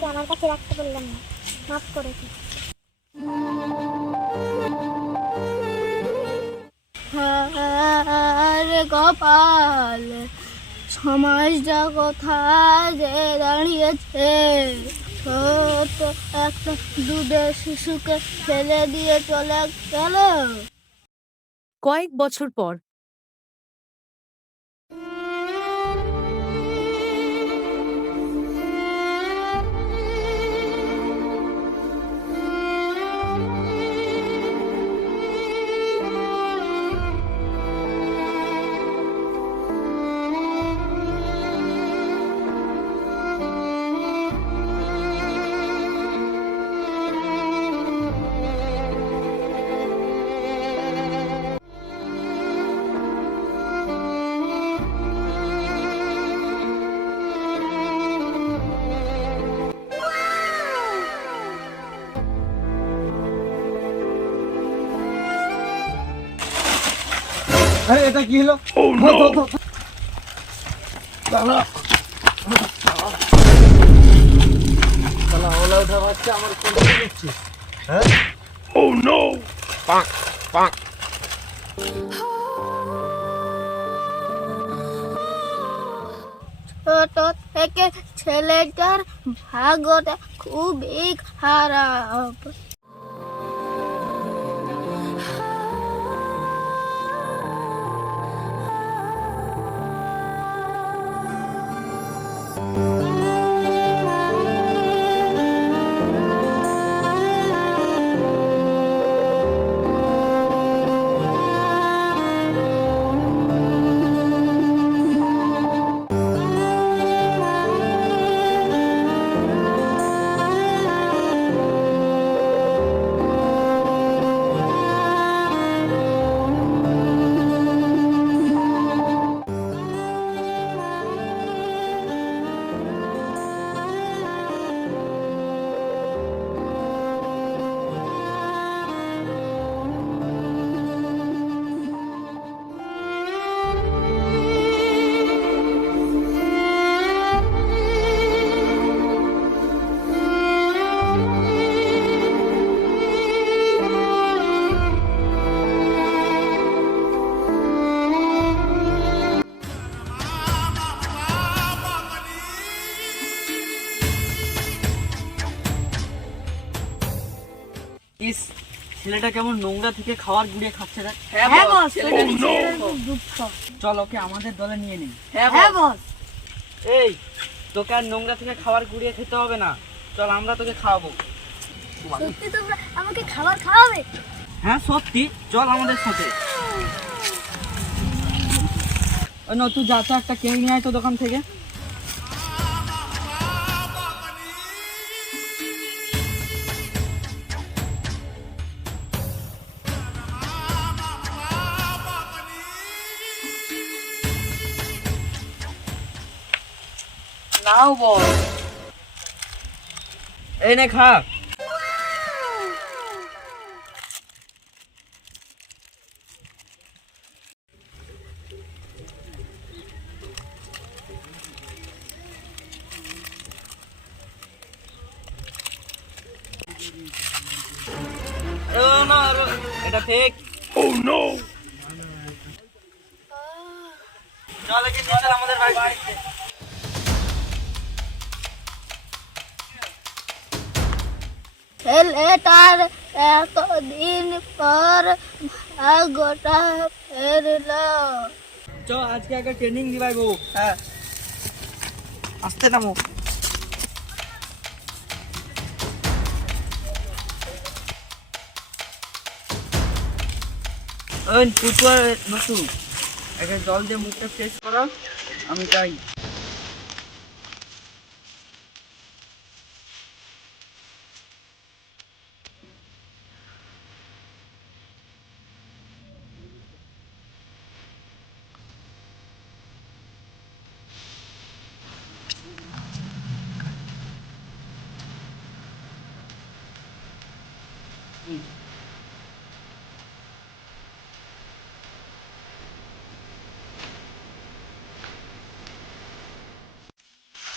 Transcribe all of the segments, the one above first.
আমাকে আমার কাছে রাখতে বললাম না, মাফ করে দিন। রে কপাল, সমাজটা কোথায় যে দাঁড়িয়েছে। ছোট একটা দুধের শিশুকে ফেলে দিয়ে চলে গেল। কয়েক বছর পর আরে এটা কি হলো? ওলা উঠা বাচ্চা আমার কোলে নিচ্ছে। হ্যাঁ, ছোট থেকে ছেলেটার ভাগ্যটা খুবই খারাপ। ইস, ছেলেটা কেমন নোংরা থেকে খাবার গুড়িয়ে খাচ্ছে দেখ। হ্যাঁ বস, ছেলেটা খুব দুঃখ। চল ওকে আমাদের দলে নিয়ে নিই। হ্যাঁ বস। এই, তোকে আর নোংরা থেকে খাবার গুড়িয়ে খেতে হবে না, চল আমরা তোকে খাওয়াবো। সত্যি তোমরা আমাকে খাবার খাওয়াবে? হ্যাঁ সত্যি, চল আমাদের সাথে। ওই ন, তুই যা তো একটা কিনে নিয়ে আয় তো দোকান থেকে। নাও বল, এই নে খা। এটা ফেক। চল একে নিয়ে চল আমাদের বাড়িতে। ছেলেটার এতদিন পর ভাগ্যটা ফেরলো। চ আজকে একটা ট্রেনিং দিবাইবো। হ্যাঁ, আসতে নামো। ওই টুটু আর নটু, একটা জল দিয়ে মুখটা ফ্রেশ করো, আমি চাই।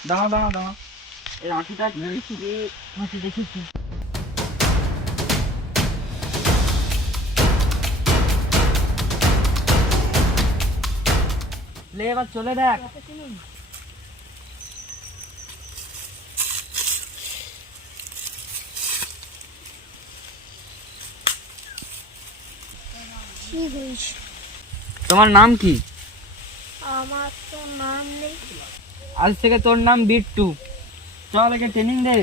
দাঁড়াও দাঁড়াও দাঁড়াও, এই আঁটিটা দেখেছি। লে এবার চলে দেখ। কি হয়েছে? তোমার নাম কি? আমার তো নাম নেই। আজ থেকে তোর নাম বিট্টু। চল একে ট্রেনিং দে।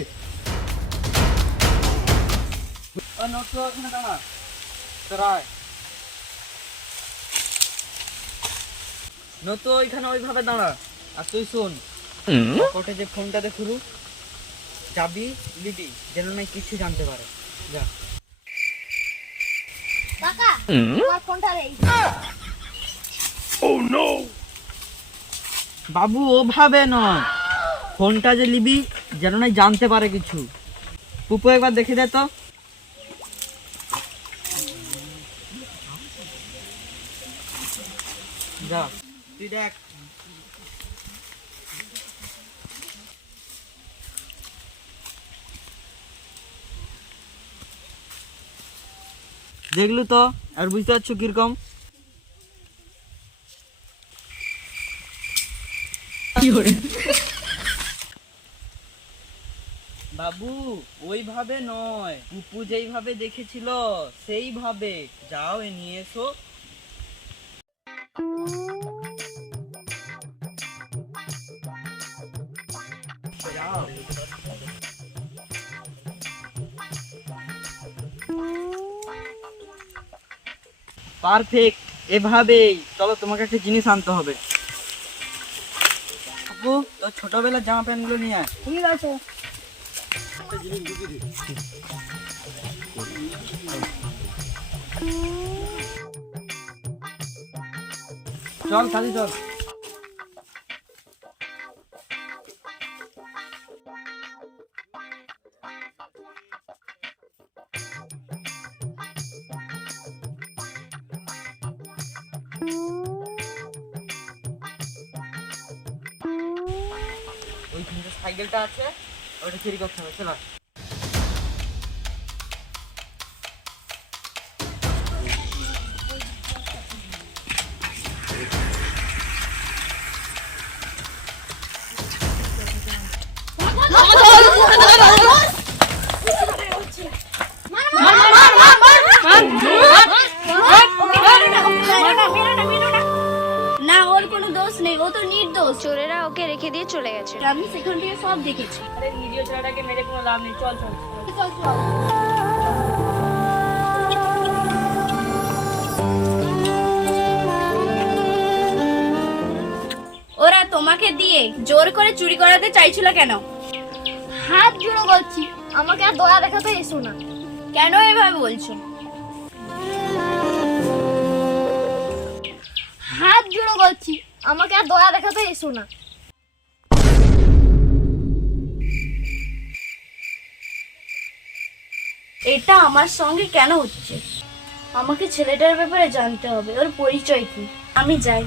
ও নটু ওখানে দাঁড়া। তোরাই নটু ওইখানে ওইভাবে দাঁড়া। আর তুই শোন, পকেটে যে ফোনটা দে খুলু, চাবি লিবি যেন না কিছু জানতে পারে। যা। কাকা আমার ফোনটা রে। বাবু ওভাবে নয়, ফোনটা যে লিবি যেন না জানতে পারে কিছু। পুপু একবার দেখে দে তো। যা তুই দেখ। দেখলু তো, আর বুঝতে পারছো কিরকম? বাবু ওইভাবে নয়, পুপু যেইভাবে দেখেছিল সেইভাবে। যাও এ নিয়ে এসো। যাও। পারফেক্ট, এভাবেই। চলো তোমাকে একটা জিনিস আনতে হবে। আপু তোর ছোটবেলার জামা প্যান্ট গুলো নিয়ে আয়। ঠিক আছে। চল কালি চল। ওইখানে যে সাইকেলটা আছে ওটা চুরি করতে হবে। চলো। না ওর কোনো দোষ নেই, ও তো নির্দোষ। চোরেরা ওকে রেখে দিয়ে চলে গেছে। আমি সেখান থেকে সব দেখেছি। আরে নিরীহ ছেলেটাকে মেরে কোনো লাভ নেই। চল চল। চল চল। ওরা তোমাকে দিয়ে জোর করে চুরি করাতে চাইছিল কেন? হাত জোড়ো করছি, আমাকে আর দয়া দেখাতে এসো না। কেন এভাবে বলছো? হাত জোড়ো করছি, আমাকে আর দয়া দেখাতে এসো না। এটা আমার সঙ্গে কেন হচ্ছে? আমাকে ছেলেটার ব্যাপারে জানতে হবে, ওর পরিচয় কি। আমি যাই।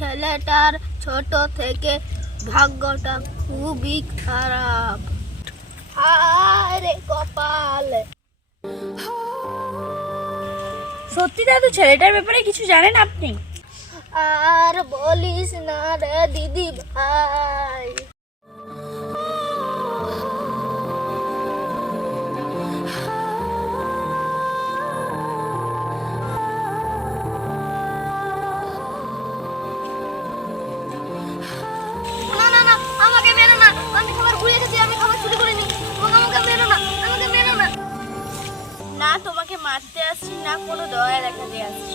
ছেলেটার ছোট থেকে ভাগ্যটা খুবই খারাপ। আরে কপাল। সত্যি দাদু, ছেলেটার ব্যাপারে কিছু জানেন আপনি? আর বলিস না রে দিদি ভাই। না না না, আমাকে মেরো না। আমি খাবার ঘুরিয়ে খেয়েছি, আমি খাবার চুরি করিনি। আমাকে মেরো না, আমাকে মেরো না। না তোমাকে মারতে আসছি, না কোনো দয়া দেখাতে আসছি,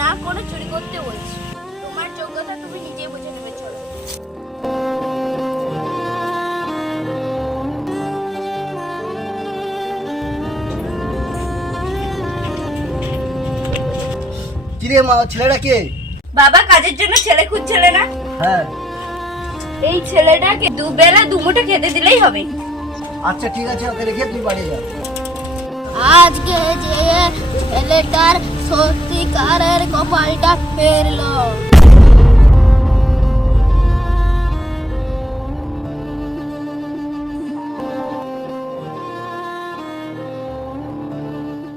না কোনো চুরি করতে বলছি। তোমার যোগ্য কথা তুমি নিজেই বুঝে নেবে, চলো। কিরে মা, ছেলেটা কে? বাবা কাজের জন্য ছেলে খুঁজছিলে না? হ্যাঁ। এই ছেলেটাকে দুবেলা দুমুঠো খেতে দিলেই হবে। আচ্ছা ঠিক আছে, ওকে রেখে তুই বাড়ি যা। আজকে যে ছেলেটার সত্যিকারের কপালটা ফেরলো।